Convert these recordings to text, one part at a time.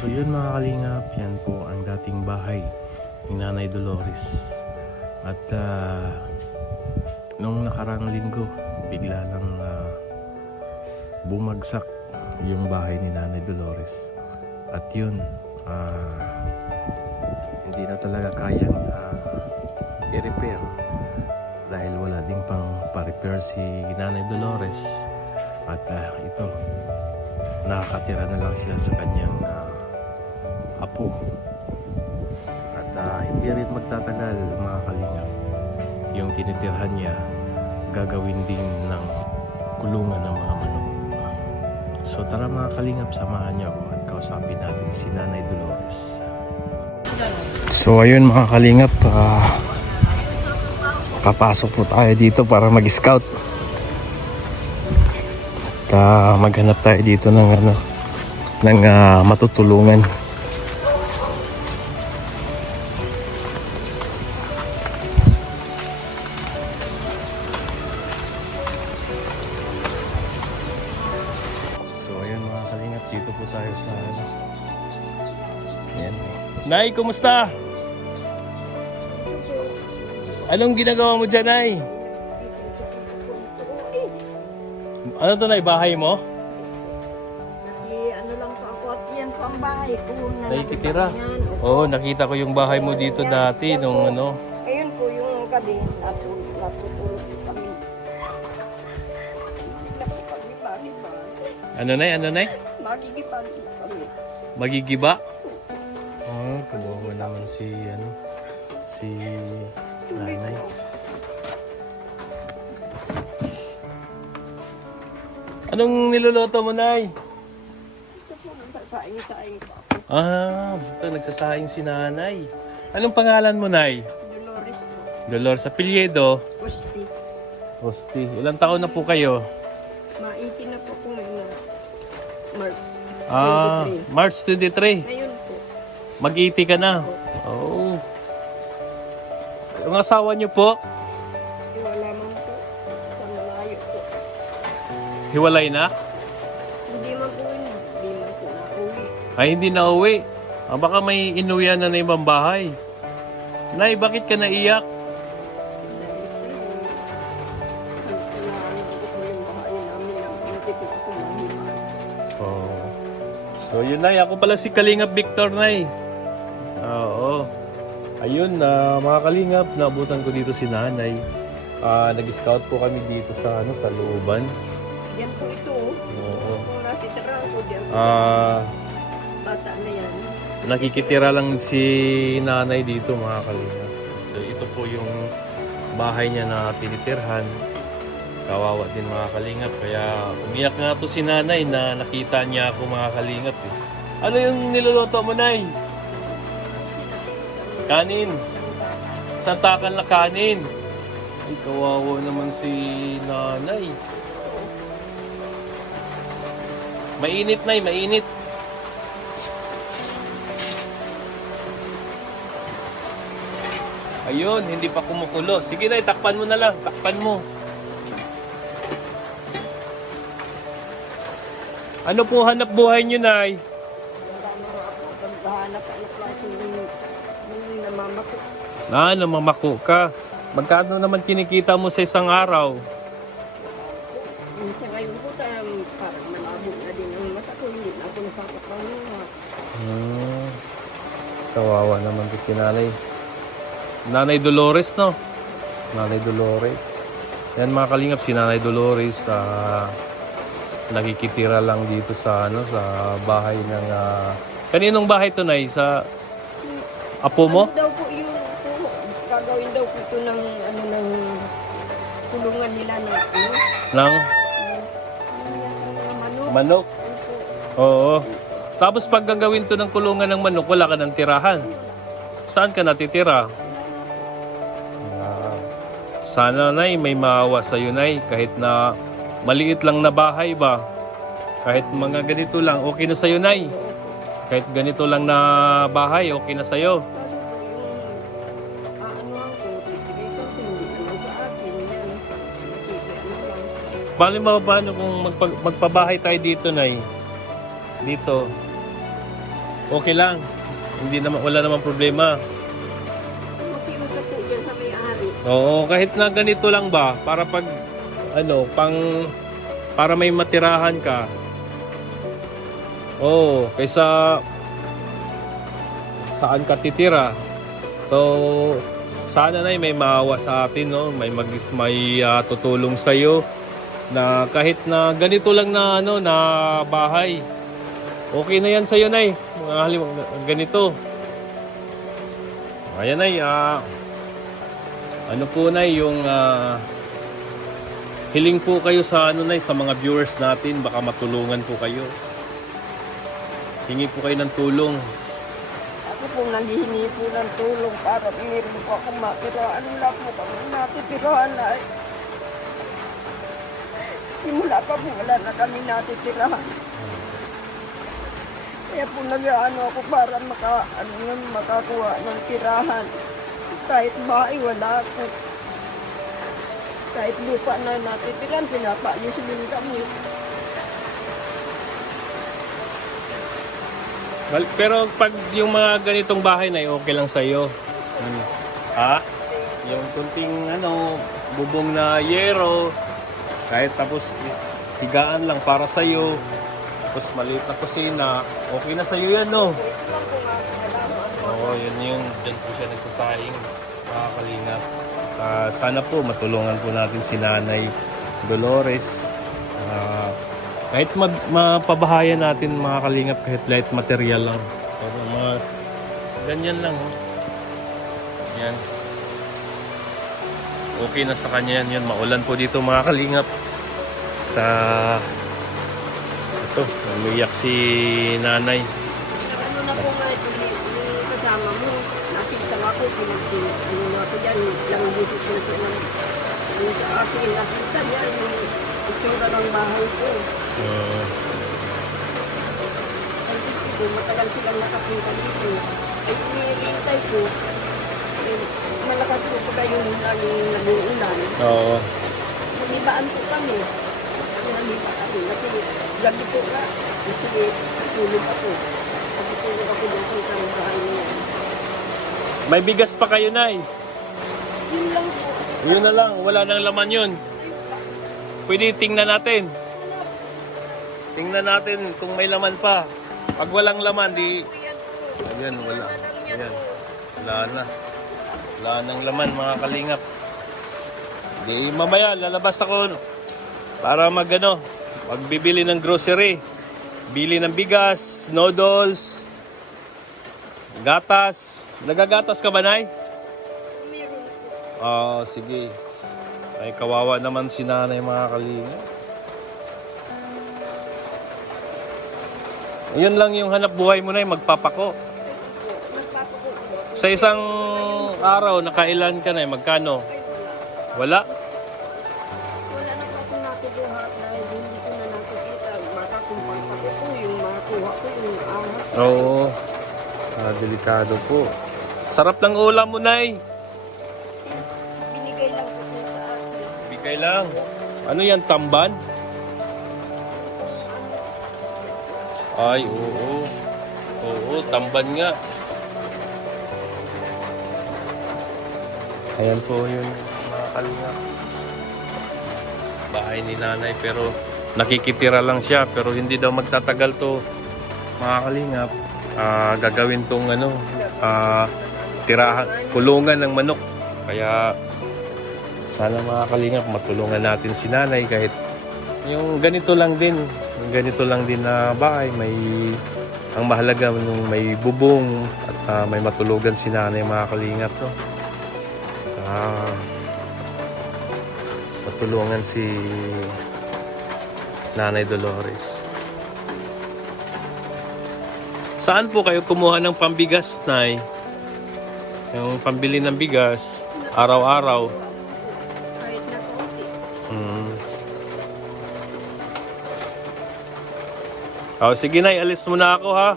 So yun mga kalingap, yan po ang dating bahay ni Nanay Dolores. At nung nakarang linggo, bigla lang bumagsak yung bahay ni Nanay Dolores. At yun, hindi na talaga kayang i-repair dahil wala ding pang pa-repair si Nanay Dolores. At ito, nakakatira na lang siya sa kanyang apo. At hindi rin magtatagal mga kalingap, yung tinitirhan niya gagawin din ng kulungan ng mga manok. So tara mga kalingap, samahan niyo ako at kausapin natin si Nanay Dolores. So ayun mga kalingap, papasok po tayo dito para mag-scout. Maghanap tayo dito ng matutulungan. So ayun mga kalingap, dito po tayo sa Ayan. Nay, kumusta? Anong ginagawa mo dyan, Nay? Ano to, Nay? Bahay mo? Ano lang po ako at yan po ang bahay ko. Nakikitira? Oo, nakita ko yung bahay mo dito dati nung ano. Ayun po yung gabi, natutulog kami. Ano, Nay? Ano, Nay? Magigiban kami. Magigiba? Kawawa naman si Nanay. Anong niluluto mo, Nay? Ito po, nagsasaing-saing po ako. Ito nagsasaing si Nanay. Anong pangalan mo, Nay? Dolores po. Dolores Apelyido. Gusti. Rosti. Ilang taon na po kayo? Maiti na po kung ngayon. March. March 23. Ngayon po. Mag-80 ka na. Oo. Ang asawa niyo po? Wala man po. Sa malayo po. Hiwalay na? Hindi man po yun. Hindi man po nauwi. Ay, hindi na uwi. Baka may inuyan na na ibang bahay. Nay, bakit ka naiyak? So yun, Nay, ako pala si Kalingap Victor, Nay. Oo. Ayun, mga Kalingap, naabutan ko dito si Nanay. Nag-scout po kami dito sa looban. Yan po ito. Oo. Kung natitira po dyan. Bata na yan. Nakikitira lang si Nanay dito, mga Kalingap. So ito po yung bahay niya na tinitirhan. Kawawa din mga Kalingap. Kaya umiyak nga to si Nanay na nakita niya ako, mga Kalingap. Ano yung niluluto mo, Nay? Kanin. Santakan na kanin. Ay, kawawa naman si Nanay. Mainit, Nay, mainit. Ayun, hindi pa kumukulo. Sige, Nay, takpan mo na lang. Takpan mo. Ano po hanap buhay niyo, Nay? Hanap-hanap lang yung namamako. Namamako ka. Magkano naman kinikita mo sa isang araw? Sa ngayon po, parang malabo na din ang mata ko. Hindi na ako nakakapanuha. Kawawa naman to si Nanay. Nanay Dolores, no? Nanay Dolores. Yan mga Kalingap, si Nanay Dolores. Nakikitira lang dito sa sa bahay ng kaninong bahay to, Nay? Sa apo mo? Ano daw po yung gagawin daw po ito ng kulungan nila ng manok. Manok. Oo. Tapos pag gagawin to ng kulungan ng manok, wala ka ng tirahan. Saan ka natitira? Sana, Nay, may maawa sa'yo, Nay, kahit na maliit lang na bahay ba? Kahit mga ganito lang, okay na sa'yo, Nay. Kahit ganito lang na bahay, okay na sa'yo. Paano kung magpabahay tayo dito, Nay? Dito. Okay lang. Hindi naman, wala namang problema. Makiusap po dyan sa may-ari. Oo, kahit na ganito lang ba, para pag, para may matirahan ka. Oo, kaysa saan ka titira. So, sana na may maawa sa atin, no? May tutulong sa iyo na kahit na ganito lang na na bahay. Okay na yan sa iyo, Nay. Mga ganito. Ayan, Nay. Ano po, Nay, yung hiling po kayo sa Nay, sa mga viewers natin, baka matulungan po kayo. Hingi po kayo ng tulong. Ako po nanghihingi po ng tulong para meron po akong matirahan. Wala po kami natitirahan na. Simula pa po wala na kami natitirahan. Kaya po nag-ano ako para makakuha ng tirahan. Kahit bahay wala po. Kahit lupa na natitirahan, pinapayusin kami. Pero pag yung mga ganitong bahay na okay lang sa iyo. Ha? Yung kunting bubong na yero, kahit tapos higaan lang para sa iyo. Tapos maliit na kusina, okay na sa iyo yan, no? Oo, yun yung dyan po siya nagsasaing, mga kalingap. Sana po matulungan po natin si Nanay Dolores. Kahit mapabahayan natin, mga kalingap, kahit light material lang. Pero mga ganyan lang, oh. Yan. Okay na sa kanya yan. Maulan po dito, mga kalingap. Ito, umiyak si Nanay. Ano na po nga ito, yung kasama mo, nakita nga po, pinagtino na po dyan, lang desisyon po ng sa akin, nakita niya yung itsura ng bahay ko. Kasi po, matagal silang nakapunta dito. Ay, hinihintay ko, malakas po po kayo laging nag-uulan. Oo. Nalibaan po kami. Naliba kami. Kasi gabi po na. Kasi tulog ako. Kasi tulog ako doon sa isang bahay niya. May bigas pa kayo, Nay. Yun lang po. Yun na lang, wala nang laman yun. Pwede tingnan natin. Tingnan natin kung may laman pa. Pag walang laman, di... Ayan, wala. Ayan. Wala na. Wala nang laman, mga kalingap. Di mamaya, lalabas ako para magbibili ng grocery. Bili ng bigas, noodles, gatas. Nagagatas ka ba, Nay? Meron po. Oo, sige. Ay, kawawa naman si Nanay, mga kalingap. Yun lang yung hanap buhay mo, Nay, magpapako. Nagpapako po. Sa isang araw, nakailan ka, Nay? Magkano? Wala? Wala na po akong nakubuhat na hindi ko na nakikita. Makakumpang pa po yung makuha ko yung ahas. Oo. Delikado po. Sarap ng ulam mo, Nay. Binigay lang po po sa akin. Bigay lang. Ano yan, tamban? Ay, oo. Oo, tamban nga. Ayan po yun, mga kalingap. Bahay ni Nanay, pero nakikitira lang siya. Pero hindi daw magtatagal to, mga kalingap. Gagawin tong tirahan, kulungan ng manok. Kaya sana, mga kalingap, matulungan natin si Nanay kahit yung ganito lang din na bahay. Ang mahalaga nung may bubong at may matulugan si Nanay, mga kalingap, no? Matulungan si Nanay Dolores. Saan po kayo kumuha ng pambigas, Nay? Yung pambili ng bigas araw-araw. Kahit na konti. Sige, Nay, alis muna ako, ha.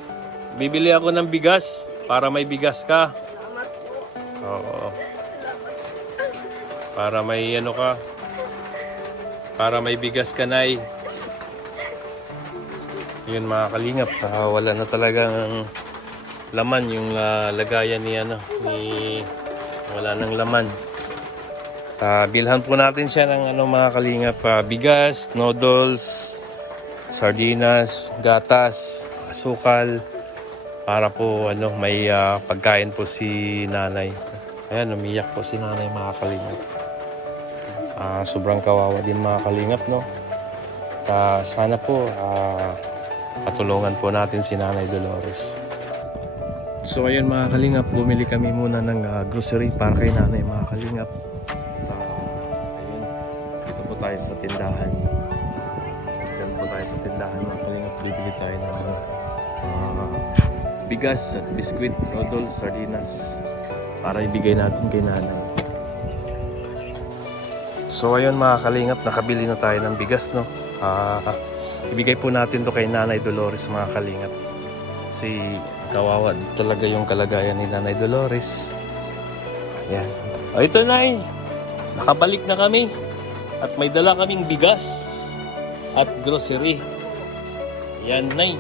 Bibili ako ng bigas para may bigas ka. Salamat po. Oo. Salamat. Para may ka. Para may bigas ka, Nay. Yun, mga kalingap, wala na talagang laman yung lagayan ni wala nang laman. Bilhan po natin siya ng mga kalingap, bigas, noodles, sardinas, gatas, asukal para po may pagkain po si nanay. Ayan, umiyak po si nanay, mga kalingap. Sobrang kawawa din, mga kalingap, no? Sana po patulungan po natin si Nanay Dolores. So ayun, mga kalingap, bumili kami muna ng grocery para kay nanay, mga kalingap. Ayun, dito po tayo sa tindahan. Diyan po tayo sa tindahan, mga kalingap. Bibili tayo ng bigas at biskwit, noodles, sardinas para ibigay natin kay nanay. So ayun, mga kalingap, nakabili na tayo ng bigas, no? Ibigay po natin to kay Nanay Dolores, mga kalingap. Si kawawa talaga yung kalagayan ni Nanay Dolores. Ayan. O ito, Nay. Nakabalik na kami. At may dala kaming bigas at grocery. Ayan, Nay.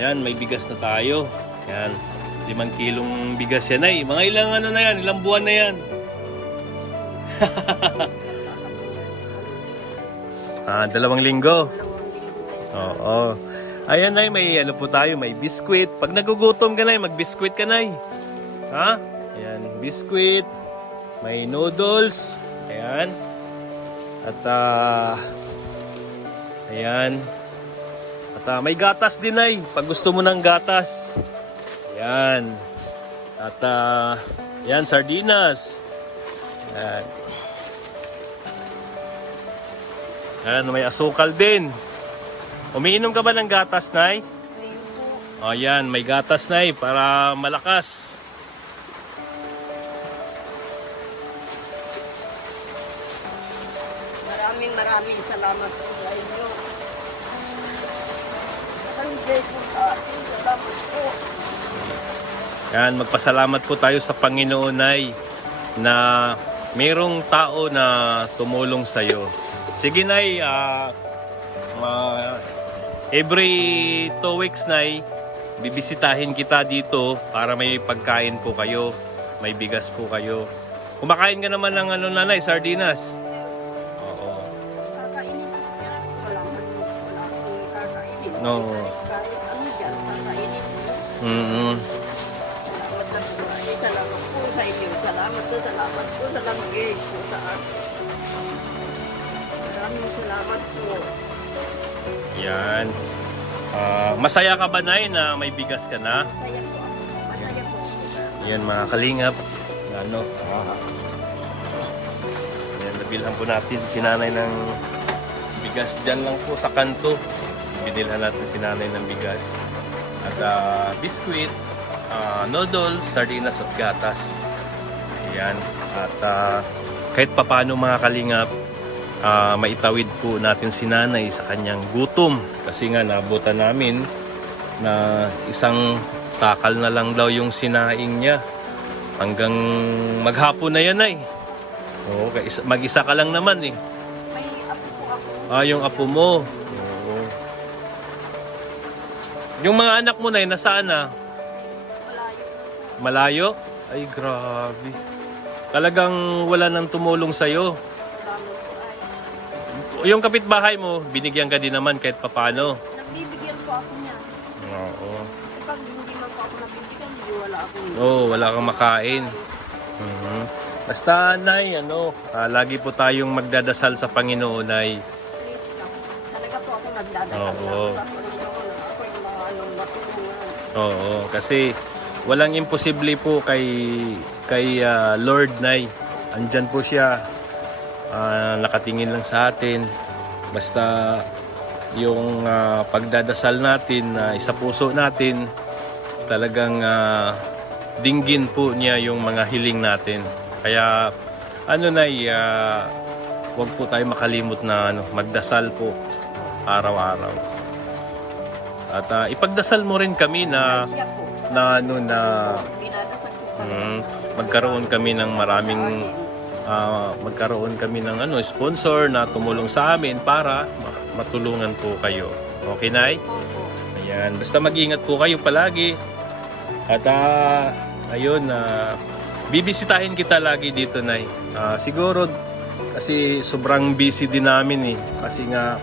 Ayan, may bigas na tayo. Ayan. 5 kilong bigas yan, Nay. Mga ilang na yan? Ilang buwan na yan? 2 linggo. Oo. Ayan, Nay, may po tayo, may biskwit. Pag nagugutom ka, Nay, mag-biskwit ka, Nay. Ha? Ayan, biskwit. May noodles. Ayan. At ayan. At may gatas din, Nay. Pag gusto mo ng gatas. Ayan. At ayan, sardinas. Ayan. Ayan, may asukal din. Umiinom ka ba ng gatas, Nay? O yan, may gatas, Nay, para malakas. Maraming salamat po sa inyo. Salamat po. Yan, magpasalamat po tayo sa Panginoon, Nay, na mayroong tao na tumulong sa'yo. Sige, Nay, every 2 weeks, Nay, bibisitahin kita dito para may pagkain po kayo, may bigas po kayo. Kumakain ka naman ng Nanay, sardinas. Oo. Kakainin ko yan. Wala akong kakainin. No. Kahit ano dyan, kakainin ko. Salamat po sa inyo. Salamat po sa lamigay po sa akin. Maraming salamat po. Yan. Masaya ka ba, Nay, na may bigas ka na? Masaya po ako. Masaya po ako. Yan, mga kalingap. Yan, nabilhan po natin si nanay ng bigas. Diyan lang po sa kanto. Binilhan natin si nanay ng bigas. At biskwit, noodles, sardinas at gatas. Yan. At kahit papano, mga kalingap, maitawid po natin si nanay sa kanyang gutom. Kasi nga nabutan namin na isang takal na lang daw yung sinaing niya. Hanggang maghapon na yan, Nay. Oo, mag-isa ka lang naman eh. May apo po ako. Yung apo mo. Oo. Yung mga anak mo, Nay, nasaan na? Malayo. Malayo? Ay, grabe. Talagang wala nang tumulong sa'yo. Salamat po ay. Yung kapitbahay mo, binigyan ka din naman kahit papano. Nagbibigyan po ako niya. Oo. Pag hindi man po ako nabibigyan, hindi wala akong... Oo, wala kang makain. Basta, Nay, lagi po tayong magdadasal sa Panginoon, Nay. Talaga po ako nagdadasal Oo. na sa Panginoon. Ako yung mga matulungan. Oo, kasi walang imposible po kay Lord, Nay. Andyan po siya. Nakatingin lang sa atin. Basta yung pagdadasal natin, isa puso natin, talagang dinggin po niya yung mga hiling natin. Kaya Nay, huwag po tayo makalimot na magdasal po araw-araw. At ipagdasal mo rin kami na Siya po. Pinadasal ko pa. magkaroon kami ng magkaroon kami ng sponsor na tumulong sa amin para matulungan po kayo. Okay, Nay? Opo. Ayan. Ayan, basta mag-ingat po kayo palagi. At ayun, bibisitahin kita lagi dito, Nay. Siguro kasi sobrang busy din namin eh. Kasi nga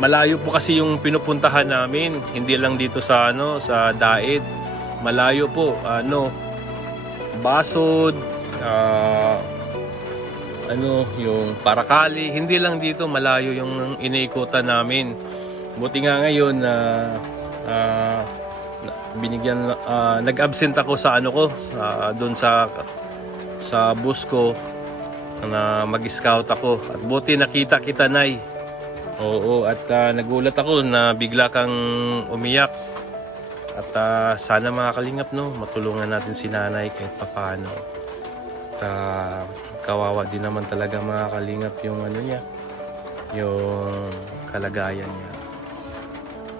malayo po kasi yung pinupuntahan namin. Hindi lang dito sa sa Daet. Malayo po, Basod, yung Paracali. Hindi lang dito, malayo yung iniikutan namin. Buti nga ngayon na nag-absent ako sa doon sa bus ko na mag-scout ako. At buti nakita kita, Nay. Oo, at nagulat ako na bigla kang umiyak. At sana mga kalingap, matulungan natin si nanay kahit papaano. At kawawa din naman talaga mga kalingap yung niya, yung kalagayan niya.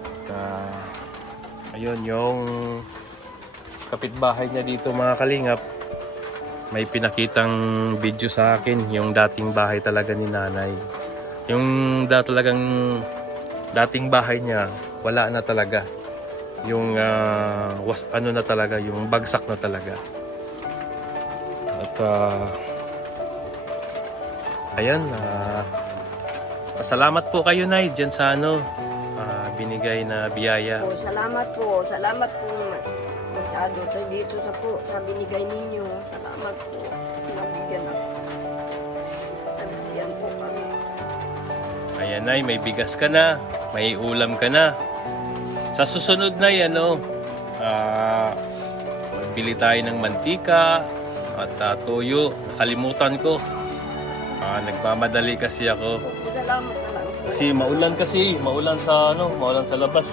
At ayun, yung kapitbahay niya dito mga kalingap, may pinakitang video sa akin, yung dating bahay talaga ni nanay. Yung talagang dating bahay niya, wala na talaga. Yung na talaga, yung bagsak na talaga. At ayan, pasalamat po kayo, Nay, dyan sa binigay na biyaya. Salamat po masyado dito sa binigay ninyo. Salamat po. Nabigyan po kami. Ayan, Nay, may bigas ka na, may ulam ka na. Sa susunod na magbili tayo ng mantika at toyo. Nakalimutan ko. Nagmamadali kasi ako. Salamat na lang po. Kasi maulan sa labas,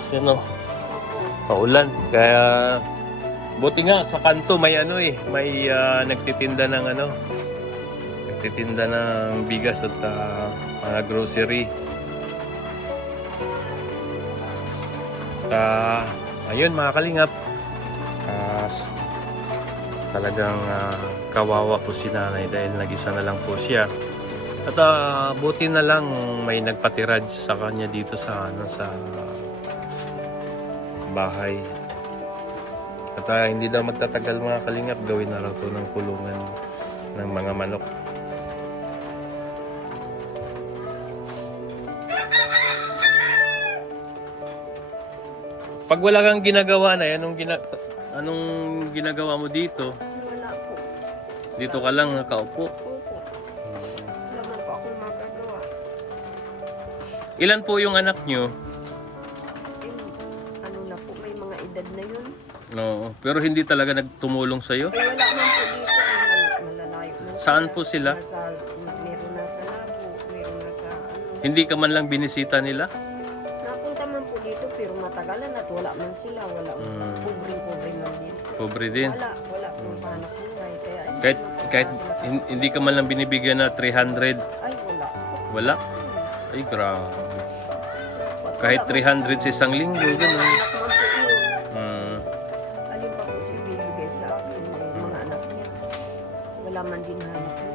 Maulan. Kaya buti nga sa kanto may may nagtitinda ng bigas at mga grocery. Ayun mga kalingap, talagang kawawa po si nanay dahil nag-isa na lang po siya. At buti na lang may nagpatirad sa kanya dito sa bahay. At hindi daw magtatagal mga kalingap, gawin na raw to ng kulungan ng mga manok. Pag wala kang ginagawa na, anong ginagawa mo dito? Wala po. Dito ka lang nakaupo. Opo. Wala man po ako magagawa. Ilan po yung anak nyo? Na po, may mga edad na yun. No, pero hindi talaga nagtumulong sa'yo? Wala man po dito. Malalayo na. Saan po sila? Meron na sa Labo, meron na sa Hindi ka man lang binisita nila? Napunta man po dito pero matagalan at wala man sila. Wala. Pobre man din. Pobre din. Wala pong panak buhay. Kahit hindi ka man lang binibigyan na 300? Ay, wala. Wala? Ay, grabe. Kahit 300 sa isang linggo, gano'n. Alin pa po siya bibigay sa akin, mga anak niya. Wala man din hanap niya.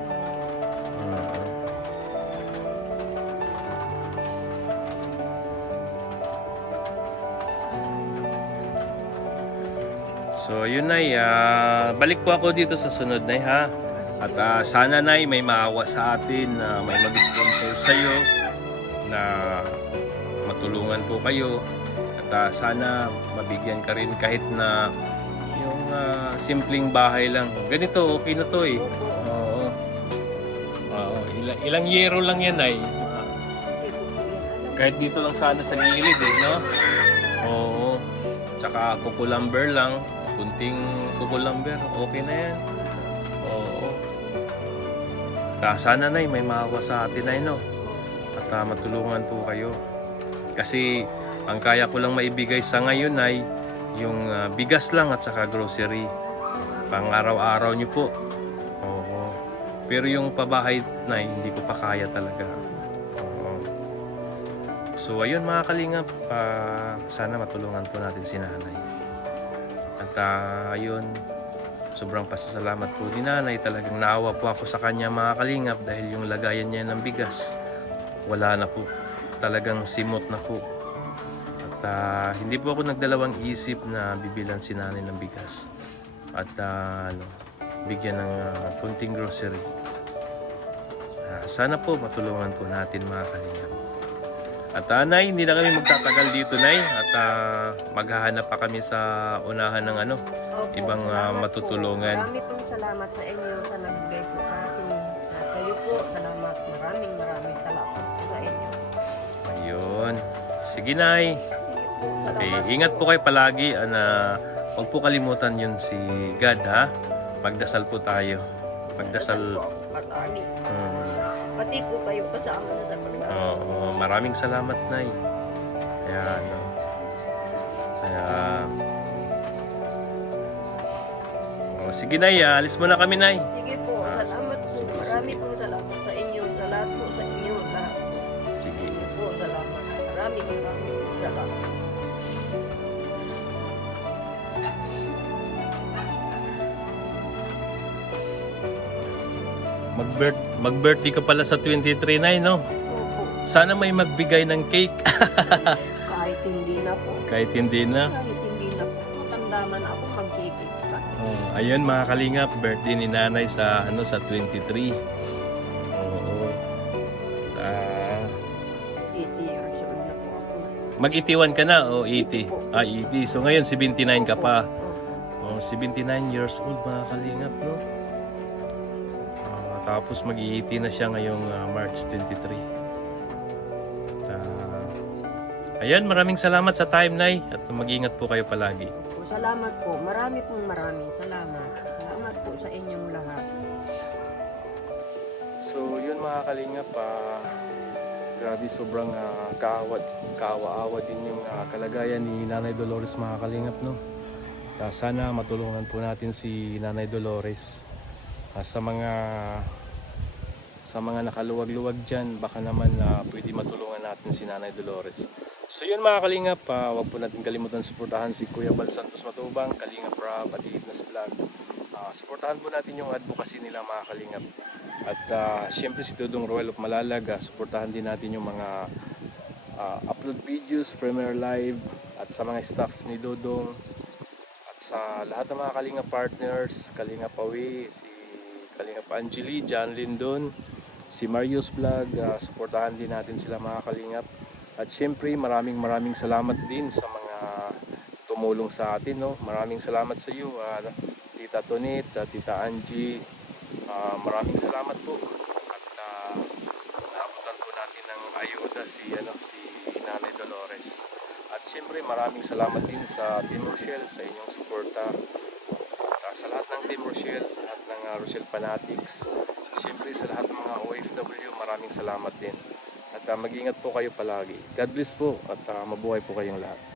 So yun, Nay, balik po ako dito sa sunod, Nay, ha? At sana, Nay, may maawa sa atin, may mag-sponsor sa'yo na matulungan po kayo. At sana mabigyan ka rin kahit na yung simpleng bahay lang. Ganito, okay na to eh. Oo. Ilang yero lang yan, Nay. Kahit dito lang sana sa gilid eh, no? Oo. Tsaka kukulamber lang. Kunting kukulamber, okay na yan. Oo. Sana, Nay, may maawa sa atin, Nay, no? At matulungan po kayo. Kasi ang kaya ko lang maibigay sa ngayon ay yung bigas lang at saka grocery. Pang araw-araw nyo po. Oo. Pero yung pabahay, Nay, hindi ko pa kaya talaga. Oo. So ayun mga kalingap, sana matulungan po natin si nanay. At ayun, sobrang pasasalamat po din nanay. Talagang naawa po ako sa kanya mga kalingap dahil yung lagayan niya ng bigas, wala na po. talagang simot na po. At hindi po ako nagdalawang isip na bibilan si nanay ng bigas. At bigyan ng kunting grocery. Sana po matulungan po natin mga kalingap. At Nay, hindi na kami magtatagal dito, Nay. At maghahanap pa kami sa unahan ng Opo, ibang salamat matutulungan. Po. Marami pong salamat sa inyo sa nagbigay po sa akin. At kayo po, salamat. Maraming salamat po sa inyo. Ayun. Sige, Nay. Sige po, Okay, salamat ingat po kayo palagi. Huwag po kalimutan yun si God, ha? Magdasal po tayo. Magdasal. po ako palagi. Hmm. Pati po kayo kasama na sa pagdasal. Oo, maraming salamat, Nay. Sige, Nay. Alis muna kami, Nay. Sige po, salamat po. sige, Marami sige. pong salamat sa inyo. Sa lahat po sa inyo. Lahat. Sige. Sige po, salamat. Maraming salamat. Mag-birthday ka pala sa 23, Nay, no? Opo. Sana may magbigay ng cake. Kahit hindi na po. Kahit hindi na. Kahit hindi na po. Matanda man ako magkikita. Ayun mga kalingap, birthday ni nanay sa sa 23. Oo. 80 years old na po ako. Mag-81 ka na o 80 po. 80. So ngayon 79 ka pa. Opo. 79 years old mga kalingap, no? Tapos mag-80 na siya ngayong March 23. Ayan, maraming salamat sa time, Nay. At mag-ingat po kayo palagi. Opo, salamat po. Maraming salamat. Salamat po sa inyong lahat. So yun mga kalingap, grabe sobrang kaawa-awa din yung kalagayan ni Nanay Dolores mga kalingap, no? Sana matulungan po natin si Nanay Dolores. Sa mga nakaluwag-luwag dyan, baka naman pwede matulungan natin si Nanay Dolores. So yun mga kalingap, wag po natin kalimutan suportahan si Kuya Bal Santos Matubang, Kalingap Rob at Ignas Vlog. Suportahan po natin yung advocacy nila mga kalingap. At siyempre si Dudong Roel of Malalag, suportahan din natin yung mga upload videos, premiere live, at sa mga staff ni Dudong. At sa lahat ng mga Kalingap partners, Kalingap Awi, si Kalingap Angeli, John Lindon, si Marius Vlog, suportahan din natin sila mga Kalingap. At syempre maraming salamat din sa mga tumulong sa atin, no? Maraming salamat sa iyo, Tita Tonit, Tita Angie. Maraming salamat po. At naabutan po natin ng ayuda si Nanay Dolores. At syempre maraming salamat din sa Team Rochelle sa inyong suporta. At sa lahat ng Team Rochelle, lahat ng Rochelle Fanatics, syempre sa lahat ng mga OFW, maraming salamat din. At mag-ingat po kayo palagi. God bless po at mabuhay po kayong lahat.